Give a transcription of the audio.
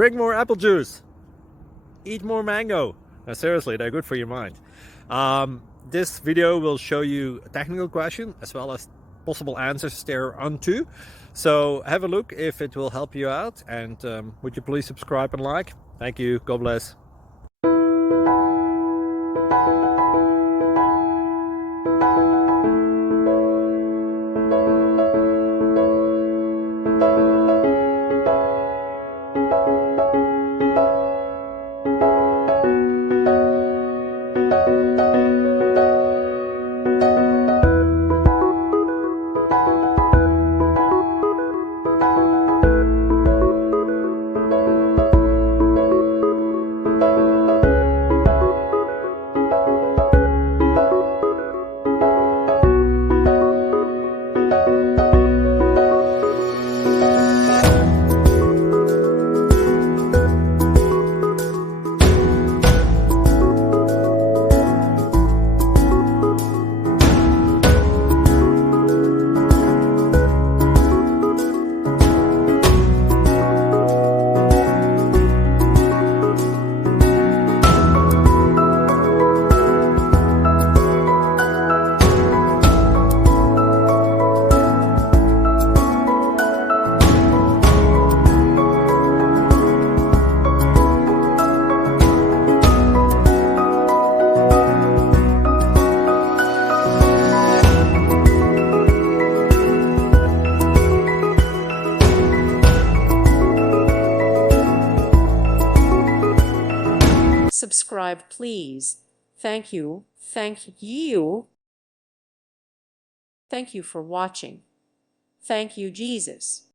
Drink more apple juice. Eat more mango. Now, seriously, they're good for your mind. This video will show you a technical question as well as possible answers thereunto. So have a look if it will help you out, and would you please subscribe and like? Thank you. God bless. Subscribe, please. Thank you. Thank you. Thank you for watching. Thank you, Jesus.